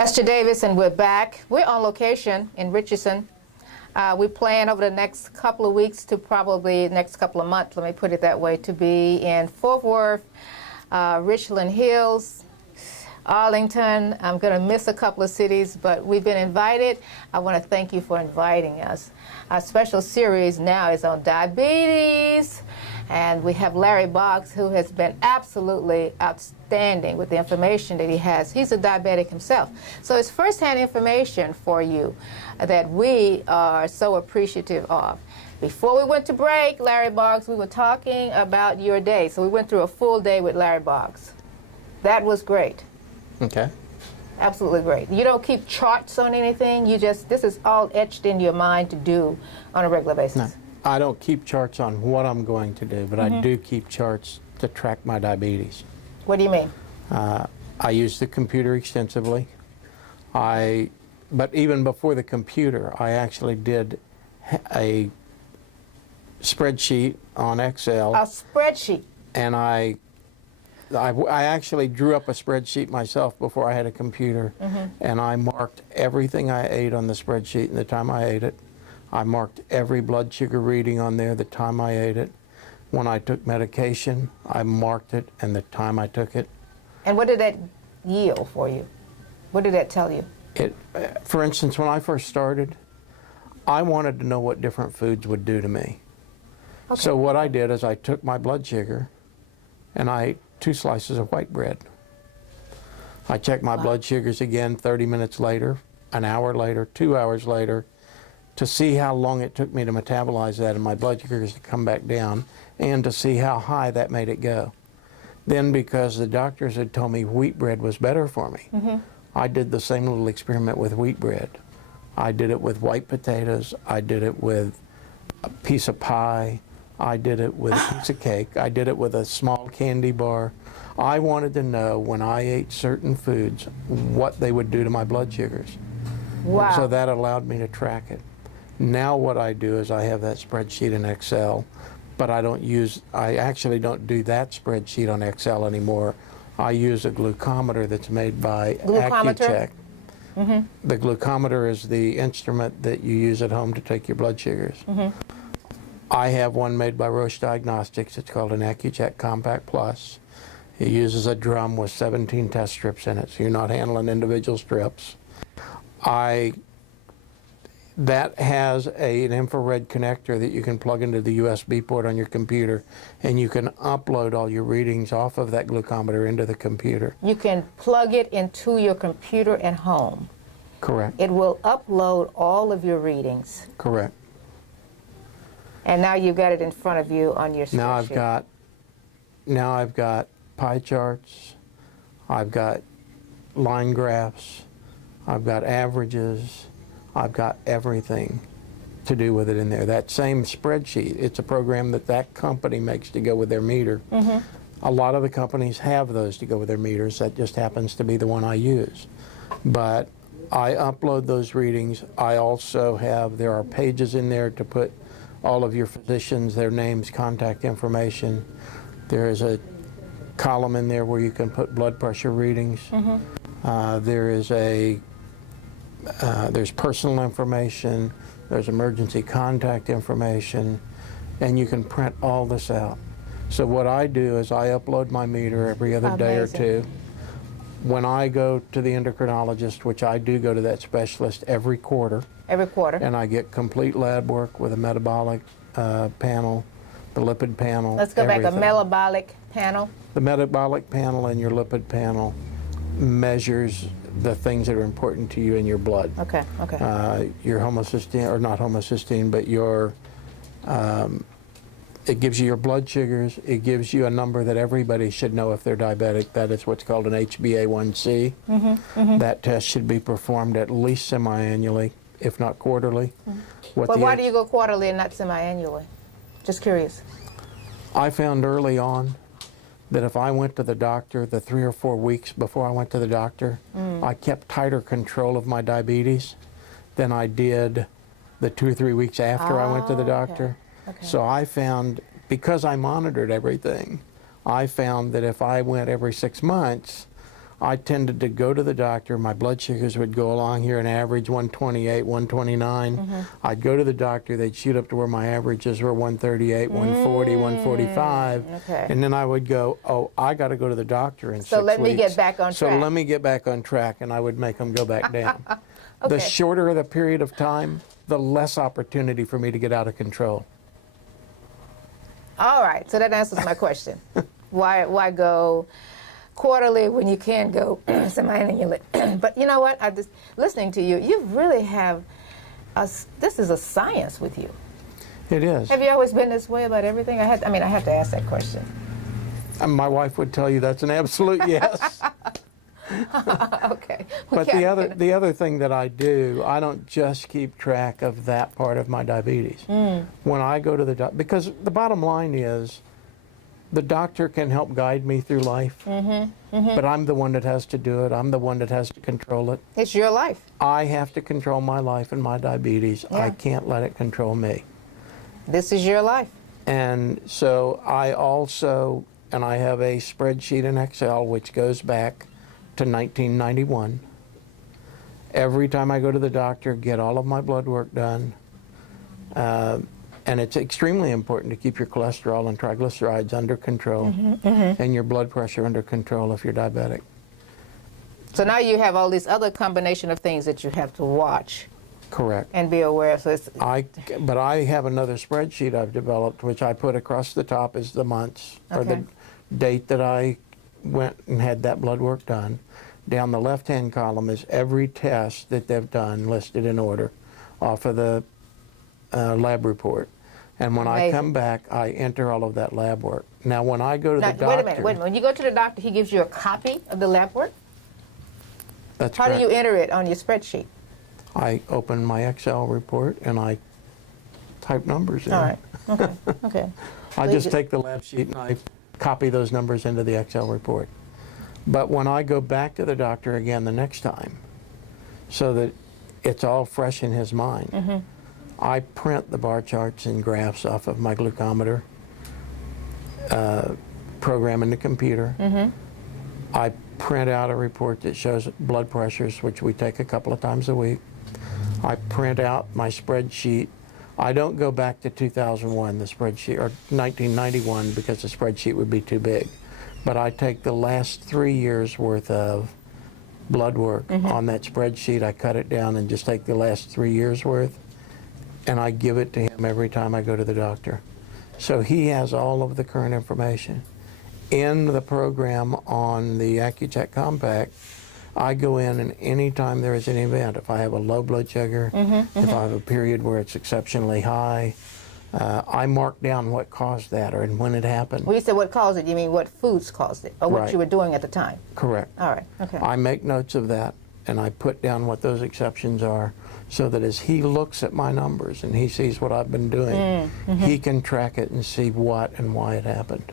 Esther Davis, and we're back. We're on location in Richardson. We plan over the next couple of weeks to probably next couple of months, let me put it that way, to be in Fort Worth, Richland Hills, Arlington. I'm going to miss a couple of cities, but we've been invited. I want to thank you for inviting us. Our special series now is on diabetes, and we have Larry Boggs, who has been absolutely outstanding with the information that he has. He's a diabetic himself. So it's firsthand information for you that we are so appreciative of. Before we went to break, Larry Boggs, we were talking about your day. So we went through a full day with Larry Boggs. That was great. Okay. Absolutely great. You don't keep charts on anything. You just, this is all etched in your mind to do on a regular basis. No, I don't keep charts on what I'm going to do, but I do keep charts to track my diabetes. What do you mean? I use the computer extensively. But even before the computer, I actually did a spreadsheet on Excel. A spreadsheet. And I actually drew up a spreadsheet myself before I had a computer, and I marked everything I ate on the spreadsheet and the time I ate it. I marked every blood sugar reading on there, the time I ate it. When I took medication, I marked it and the time I took it. And what did that yield for you? What did that tell you? For instance, when I first started, I wanted to know what different foods would do to me. Okay. So what I did is I took my blood sugar and I ate 2 slices of white bread. I checked my blood sugars again 30 minutes later, an hour later, 2 hours later, to see how long it took me to metabolize that and my blood sugars to come back down, and to see how high that made it go. Then, because the doctors had told me wheat bread was better for me, I did the same little experiment with wheat bread. I did it with white potatoes, I did it with a piece of pie, I did it with a piece of cake, I did it with a small candy bar. I wanted to know when I ate certain foods what they would do to my blood sugars. Wow. So that allowed me to track it. Now what I do is I have that spreadsheet in Excel, but I actually don't do that spreadsheet on Excel anymore. I use a glucometer that's made by Accucheck. The glucometer is the instrument that you use at home to take your blood sugars. I have one made by Roche Diagnostics. It's called an Accucheck Compact Plus. It uses a drum with 17 test strips in it, so you're not handling individual strips. That has an infrared connector that you can plug into the USB port on your computer, and you can upload all your readings off of that glucometer into the computer. You can plug it into your computer at home. Correct. It will upload all of your readings. Correct. And now you've got it in front of you on your spreadsheet. Now I've got pie charts, I've got line graphs, I've got averages, I've got everything to do with it in there. That same spreadsheet, it's a program that company makes to go with their meter. A lot of the companies have those to go with their meters. That just happens to be the one I use. But I upload those readings. I also there are pages in there to put all of your physicians, their names, contact information. There is a column in there where you can put blood pressure readings. There's personal information, there's emergency contact information, and you can print all this out. So what I do is I upload my meter every other day or two. When I go to the endocrinologist, which I do go to that specialist every quarter. Every quarter. And I get complete lab work with a metabolic panel, the lipid panel. Let's go back, a metabolic panel. The metabolic panel and your lipid panel measures the things that are important to you in your blood. Okay, okay. Your homocysteine, or not homocysteine, but your, it gives you your blood sugars. It gives you a number that everybody should know if they're diabetic. That is what's called an HbA1c. That test should be performed at least semi-annually, if not quarterly. But why do you go quarterly and not semi-annually? Just curious. I found early on that if I went to the doctor the 3 or 4 weeks before I went to the doctor, I kept tighter control of my diabetes than I did the 2 or 3 weeks after I went to the doctor. Okay. So I found, because I monitored everything, I found that if I went every 6 months, I tended to go to the doctor. My blood sugars would go along here, an average 128, 129. I'd go to the doctor. They'd shoot up to where my averages were 138, 140, 145. Okay. And then I would go, oh, I got to go to the doctor in 6 weeks. So let me get back on So track. let me get back on track, and I would make them go back down. Okay. The shorter the period of time, the less opportunity for me to get out of control. All right, so that answers my question. Why go quarterly when you can go semi-annually? But you know what? I just listening to you. You really have this is a science with you. It is. Have you always been this way about everything? I have to ask that question. And my wife would tell you that's an absolute yes. Okay. But the other thing that I do, I don't just keep track of that part of my diabetes. When I go to the doctor, because the bottom line is, the doctor can help guide me through life, but I'm the one that has to do it. I'm the one that has to control it. It's your life. I have to control my life and my diabetes. Yeah. I can't let it control me. This is your life. And so I also, and I have a spreadsheet in Excel which goes back to 1991. Every time I go to the doctor, get all of my blood work done. And it's extremely important to keep your cholesterol and triglycerides under control and your blood pressure under control if you're diabetic. So now you have all these other combination of things that you have to watch Correct. and be aware of. So it's, But I have another spreadsheet I've developed, which I put across the top as the months or the date that I went and had that blood work done. Down the left-hand column is every test that they've done listed in order off of the lab report. And when I come back, I enter all of that lab work. Now, when I go to the doctor... Wait a minute. When you go to the doctor, he gives you a copy of the lab work? That's How correct. do you enter it on your spreadsheet? I open my Excel report and I type numbers in. All right. Okay. Okay. I So you just take the lab sheet and I copy those numbers into the Excel report. But when I go back to the doctor again the next time, so that it's all fresh in his mind, I print the bar charts and graphs off of my glucometer program in the computer. I print out a report that shows blood pressures, which we take a couple of times a week. I print out my spreadsheet. I don't go back to 2001, the spreadsheet, or 1991, because the spreadsheet would be too big. But I take the last 3 years worth of blood work on that spreadsheet. I cut it down and just take the last 3 years worth, and I give it to him every time I go to the doctor. So he has all of the current information. In the program on the Accu-Check Compact, I go in and anytime there is an event, if I have a low blood sugar, if I have a period where it's exceptionally high, I mark down what caused that or and when it happened. When you say what caused it, you mean what foods caused it or what Right. you were doing at the time? Correct. All right. Okay. I make notes of that and I put down what those exceptions are so that as he looks at my numbers and he sees what I've been doing, he can track it and see what and why it happened.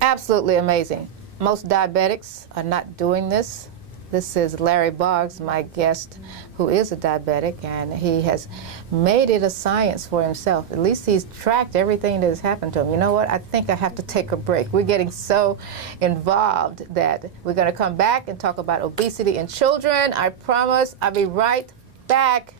Absolutely amazing. Most diabetics are not doing this. This is Larry Boggs, my guest, who is a diabetic, and he has made it a science for himself. At least he's tracked everything that has happened to him. You know what? I think I have to take a break. We're getting so involved that we're going to come back and talk about obesity in children. I promise I'll be right back.